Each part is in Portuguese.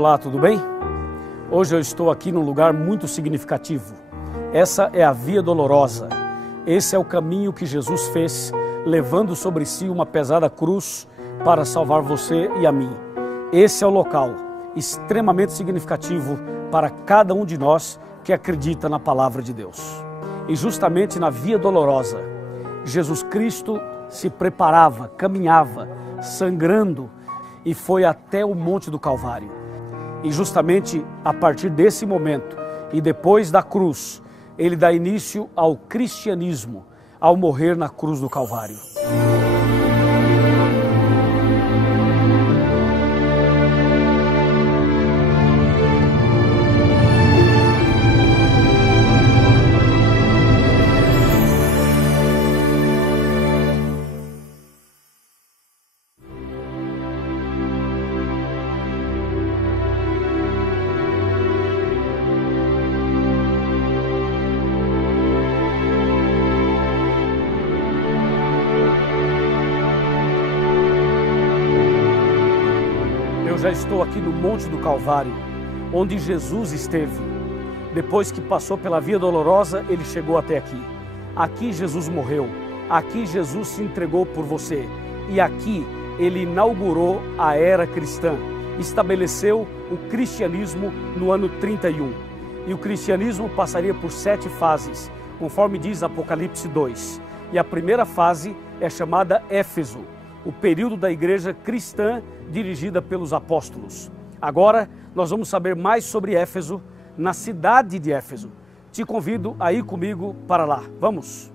Olá, tudo bem? Hoje eu estou aqui num lugar muito significativo. Essa é a Via Dolorosa. Esse é o caminho que Jesus fez, levando sobre si uma pesada cruz para salvar você e a mim. Esse é o local extremamente significativo para cada um de nós que acredita na palavra de Deus. E justamente na Via Dolorosa, Jesus Cristo se preparava, caminhava, sangrando e foi até o Monte do Calvário. E justamente a partir desse momento e depois da cruz, ele dá início ao cristianismo, ao morrer na cruz do Calvário. Eu já estou aqui no Monte do Calvário, onde Jesus esteve. Depois que passou pela Via Dolorosa, ele chegou até aqui. Aqui Jesus morreu, aqui Jesus se entregou por você. E aqui ele inaugurou a era cristã, estabeleceu o cristianismo no ano 31. E o cristianismo passaria por 7 fases, conforme diz Apocalipse 2. E a primeira fase é chamada Éfeso, o período da igreja cristã dirigida pelos apóstolos. Agora nós vamos saber mais sobre Éfeso, na cidade de Éfeso. Te convido a ir comigo para lá. Vamos!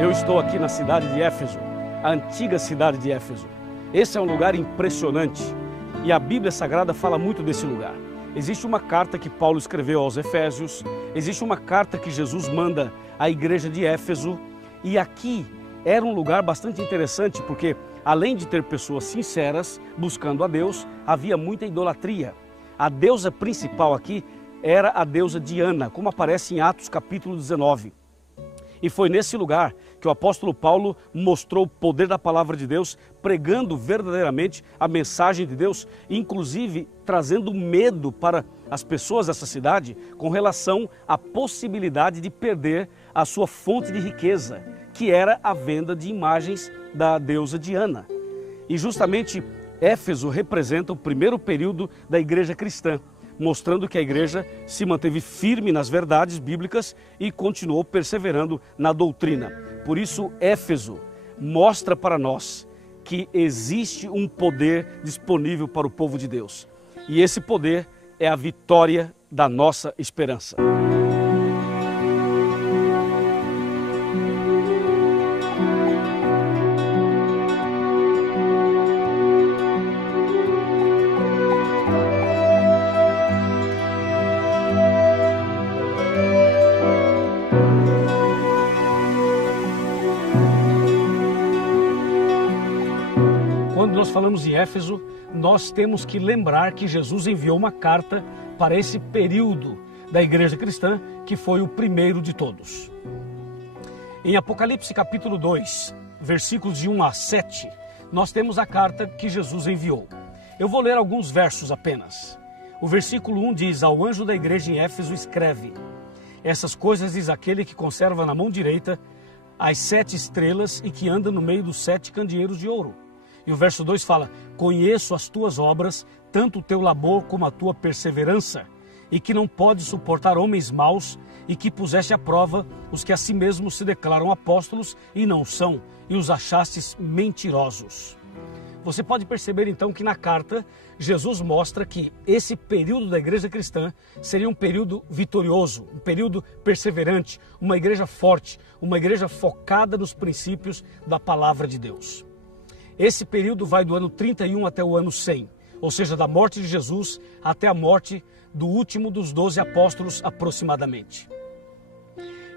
Eu estou aqui na cidade de Éfeso, a antiga cidade de Éfeso. Esse é um lugar impressionante e a Bíblia Sagrada fala muito desse lugar. Existe uma carta que Paulo escreveu aos Efésios, existe uma carta que Jesus manda à igreja de Éfeso, e aqui era um lugar bastante interessante porque, além de ter pessoas sinceras buscando a Deus, havia muita idolatria. A deusa principal aqui era a deusa Diana, como aparece em Atos capítulo 19. E foi nesse lugar que o apóstolo Paulo mostrou o poder da palavra de Deus, pregando verdadeiramente a mensagem de Deus, inclusive trazendo medo para as pessoas dessa cidade com relação à possibilidade de perder a sua fonte de riqueza, que era a venda de imagens da deusa Diana. E justamente Éfeso representa o primeiro período da igreja cristã, mostrando que a igreja se manteve firme nas verdades bíblicas e continuou perseverando na doutrina. Por isso, Éfeso mostra para nós que existe um poder disponível para o povo de Deus. E esse poder é a vitória da nossa esperança. Quando nós falamos em Éfeso, nós temos que lembrar que Jesus enviou uma carta para esse período da igreja cristã, que foi o primeiro de todos. Em Apocalipse capítulo 2, versículos de 1 a 7, nós temos a carta que Jesus enviou. Eu vou ler alguns versos apenas. O versículo 1 diz: ao anjo da igreja em Éfeso escreve: essas coisas diz aquele que conserva na mão direita as 7 estrelas e que anda no meio dos 7 candeeiros de ouro. E o verso 2 fala: conheço as tuas obras, tanto o teu labor como a tua perseverança, e que não pode suportar homens maus, e que puseste à prova os que a si mesmos se declaram apóstolos e não são, e os achastes mentirosos. Você pode perceber então que na carta Jesus mostra que esse período da igreja cristã seria um período vitorioso, um período perseverante, uma igreja forte, uma igreja focada nos princípios da palavra de Deus. Esse período vai do ano 31 até o ano 100, ou seja, da morte de Jesus até a morte do último dos 12 apóstolos aproximadamente.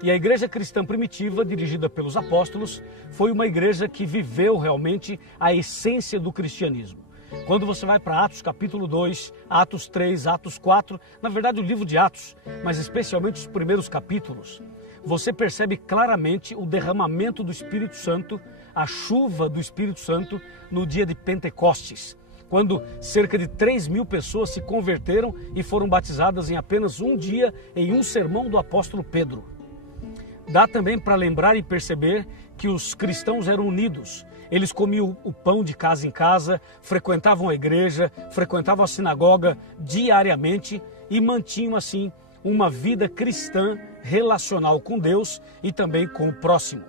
E a igreja cristã primitiva, dirigida pelos apóstolos, foi uma igreja que viveu realmente a essência do cristianismo. Quando você vai para Atos capítulo 2, Atos 3, Atos 4, na verdade o livro de Atos, mas especialmente os primeiros capítulos, você percebe claramente o derramamento do Espírito Santo, a chuva do Espírito Santo no dia de Pentecostes, quando cerca de 3.000 pessoas se converteram e foram batizadas em apenas um dia, em um sermão do apóstolo Pedro. Dá também para lembrar e perceber que os cristãos eram unidos. Eles comiam o pão de casa em casa, frequentavam a igreja, frequentavam a sinagoga diariamente e mantinham assim uma vida cristã relacional com Deus e também com o próximo.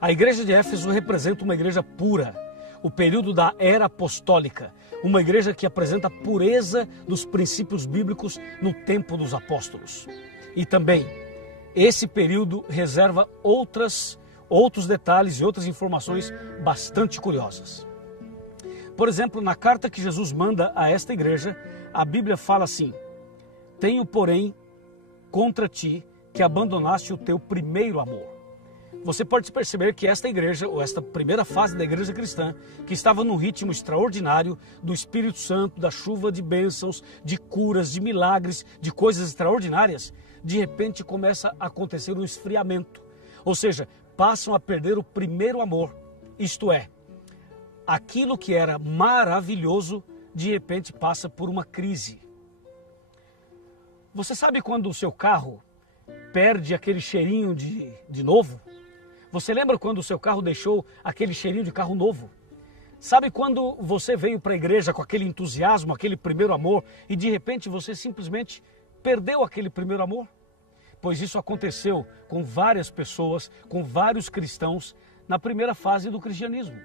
A igreja de Éfeso representa uma igreja pura, o período da era apostólica, uma igreja que apresenta a pureza dos princípios bíblicos no tempo dos apóstolos. E também esse período reserva outros detalhes e outras informações bastante curiosas. Por exemplo, na carta que Jesus manda a esta igreja, a Bíblia fala assim: tenho, porém, contra ti que abandonaste o teu primeiro amor. Você pode perceber que esta igreja, ou esta primeira fase da igreja cristã, que estava num ritmo extraordinário do Espírito Santo, da chuva de bênçãos, de curas, de milagres, de coisas extraordinárias, de repente começa a acontecer um esfriamento. Ou seja, passam a perder o primeiro amor. Isto é, aquilo que era maravilhoso, de repente passa por uma crise. Você sabe quando o seu carro perde aquele cheirinho de novo? Você lembra quando o seu carro deixou aquele cheirinho de carro novo? Sabe quando você veio para a igreja com aquele entusiasmo, aquele primeiro amor, e de repente você simplesmente perdeu aquele primeiro amor? Pois isso aconteceu com várias pessoas, com vários cristãos, na primeira fase do cristianismo.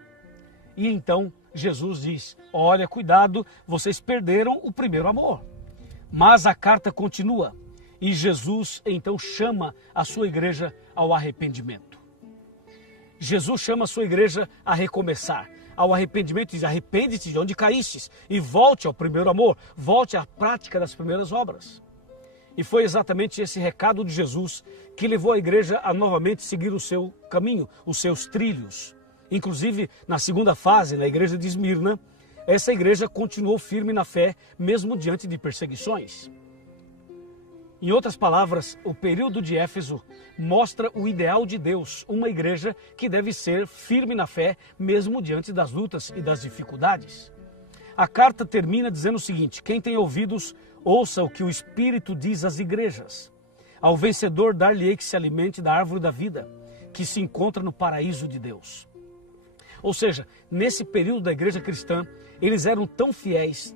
E então Jesus diz: olha, cuidado, vocês perderam o primeiro amor. Mas a carta continua e Jesus então chama a sua igreja ao arrependimento. Jesus chama a sua igreja a recomeçar, ao arrependimento, diz: arrepende-te de onde caístes e volte ao primeiro amor, volte à prática das primeiras obras. E foi exatamente esse recado de Jesus que levou a igreja a novamente seguir o seu caminho, os seus trilhos. Inclusive, na segunda fase, na igreja de Esmirna, essa igreja continuou firme na fé, mesmo diante de perseguições. Em outras palavras, o período de Éfeso mostra o ideal de Deus, uma igreja que deve ser firme na fé, mesmo diante das lutas e das dificuldades. A carta termina dizendo o seguinte: quem tem ouvidos, ouça o que o Espírito diz às igrejas. Ao vencedor dar-lhe-ei que se alimente da árvore da vida, que se encontra no paraíso de Deus. Ou seja, nesse período da igreja cristã, eles eram tão fiéis,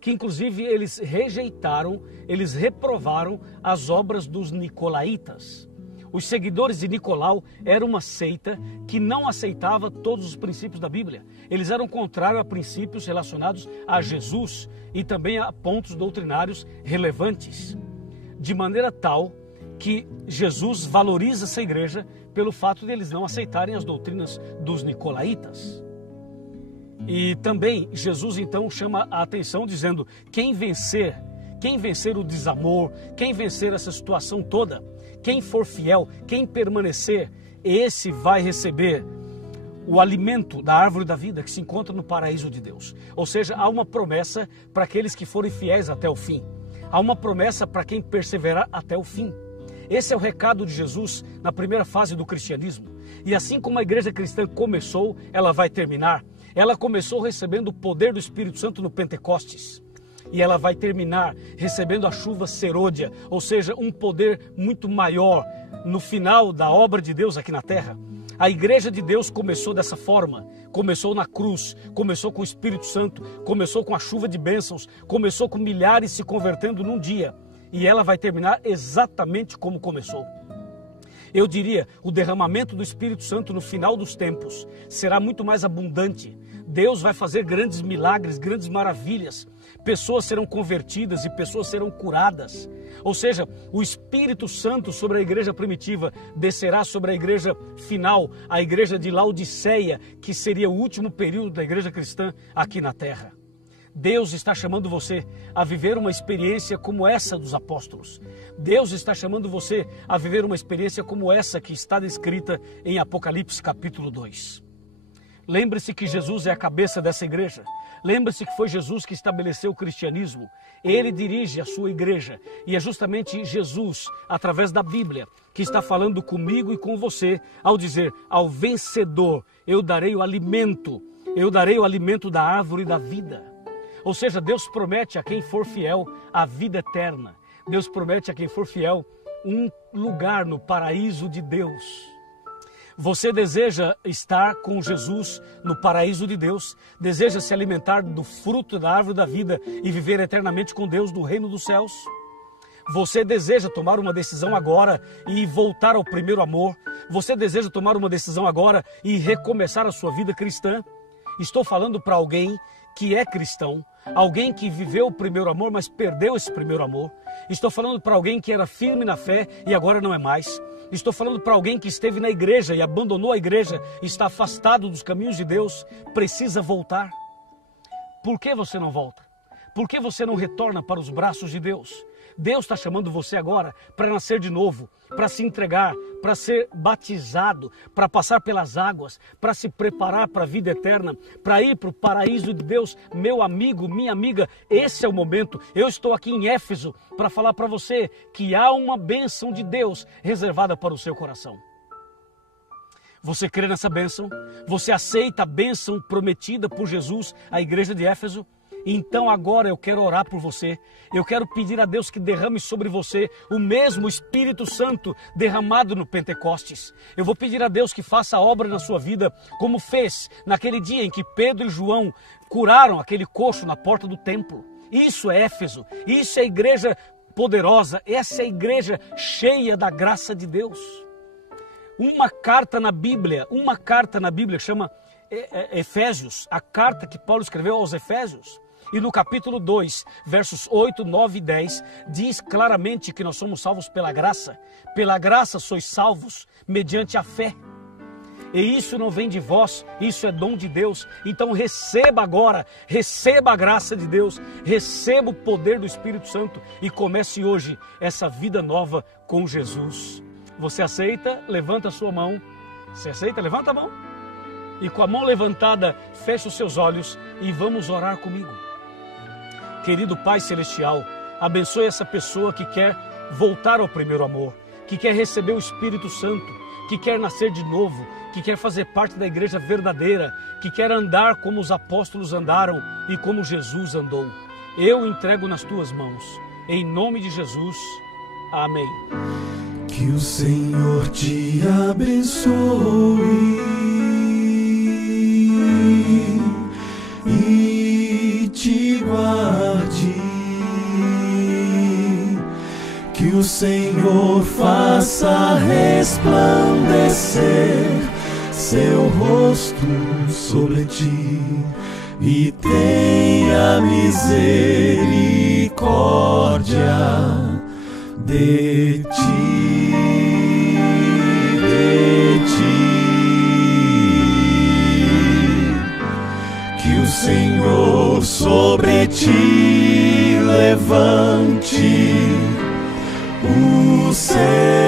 que inclusive eles rejeitaram, eles reprovaram as obras dos nicolaítas. Os seguidores de Nicolau eram uma seita que não aceitava todos os princípios da Bíblia. Eles eram contrários a princípios relacionados a Jesus e também a pontos doutrinários relevantes. De maneira tal que Jesus valoriza essa igreja pelo fato de eles não aceitarem as doutrinas dos nicolaítas. E também Jesus então chama a atenção dizendo: quem vencer o desamor, quem vencer essa situação toda, quem for fiel, quem permanecer, esse vai receber o alimento da árvore da vida que se encontra no paraíso de Deus. Ou seja, há uma promessa para aqueles que forem fiéis até o fim. Há uma promessa para quem perseverar até o fim. Esse é o recado de Jesus na primeira fase do cristianismo. E assim como a igreja cristã começou, ela vai terminar. Ela começou recebendo o poder do Espírito Santo no Pentecostes. E ela vai terminar recebendo a chuva serôdia, ou seja, um poder muito maior no final da obra de Deus aqui na terra. A igreja de Deus começou dessa forma, começou na cruz, começou com o Espírito Santo, começou com a chuva de bênçãos, começou com milhares se convertendo num dia, e ela vai terminar exatamente como começou. Eu diria, o derramamento do Espírito Santo no final dos tempos será muito mais abundante. Deus vai fazer grandes milagres, grandes maravilhas. Pessoas serão convertidas e pessoas serão curadas. Ou seja, o Espírito Santo sobre a igreja primitiva descerá sobre a igreja final, a igreja de Laodiceia, que seria o último período da igreja cristã aqui na terra. Deus está chamando você a viver uma experiência como essa dos apóstolos. Deus está chamando você a viver uma experiência como essa que está descrita em Apocalipse capítulo 2. Lembre-se que Jesus é a cabeça dessa igreja. Lembre-se que foi Jesus que estabeleceu o cristianismo. Ele dirige a sua igreja. E é justamente Jesus, através da Bíblia, que está falando comigo e com você, ao dizer, ao vencedor, eu darei o alimento da árvore da vida. Ou seja, Deus promete a quem for fiel a vida eterna. Deus promete a quem for fiel um lugar no paraíso de Deus. Você deseja estar com Jesus no paraíso de Deus? Deseja se alimentar do fruto da árvore da vida e viver eternamente com Deus no reino dos céus? Você deseja tomar uma decisão agora e voltar ao primeiro amor? Você deseja tomar uma decisão agora e recomeçar a sua vida cristã? Estou falando para alguém que é cristão, alguém que viveu o primeiro amor, mas perdeu esse primeiro amor. Estou falando para alguém que era firme na fé e agora não é mais. Estou falando para alguém que esteve na igreja e abandonou a igreja, está afastado dos caminhos de Deus, precisa voltar. Por que você não volta? Por que você não retorna para os braços de Deus? Deus está chamando você agora para nascer de novo, para se entregar, para ser batizado, para passar pelas águas, para se preparar para a vida eterna, para ir para o paraíso de Deus. Meu amigo, minha amiga, esse é o momento. Eu estou aqui em Éfeso para falar para você que há uma bênção de Deus reservada para o seu coração. Você crê nessa bênção? Você aceita a bênção prometida por Jesus à igreja de Éfeso? Então agora eu quero orar por você, eu quero pedir a Deus que derrame sobre você o mesmo Espírito Santo derramado no Pentecostes. Eu vou pedir a Deus que faça a obra na sua vida, como fez naquele dia em que Pedro e João curaram aquele coxo na porta do templo. Isso é Éfeso, isso é a igreja poderosa, essa é a igreja cheia da graça de Deus. Uma carta na Bíblia chama Efésios, a carta que Paulo escreveu aos Efésios. E no capítulo 2, versos 8, 9 e 10, diz claramente que nós somos salvos pela graça. Pela graça sois salvos mediante a fé. E isso não vem de vós, isso é dom de Deus. Então receba agora, receba a graça de Deus, receba o poder do Espírito Santo e comece hoje essa vida nova com Jesus. Você aceita? Levanta a sua mão. Você aceita? Levanta a mão. E com a mão levantada, feche os seus olhos e vamos orar comigo. Querido Pai Celestial, abençoe essa pessoa que quer voltar ao primeiro amor, que quer receber o Espírito Santo, que quer nascer de novo, que quer fazer parte da igreja verdadeira, que quer andar como os apóstolos andaram e como Jesus andou. Eu entrego nas tuas mãos, em nome de Jesus. Amém. Que o Senhor te abençoe e te guarde, que o Senhor faça resplandecer seu rosto sobre ti e tenha misericórdia de ti, de ti. Que o Senhor sobre ti levante o céu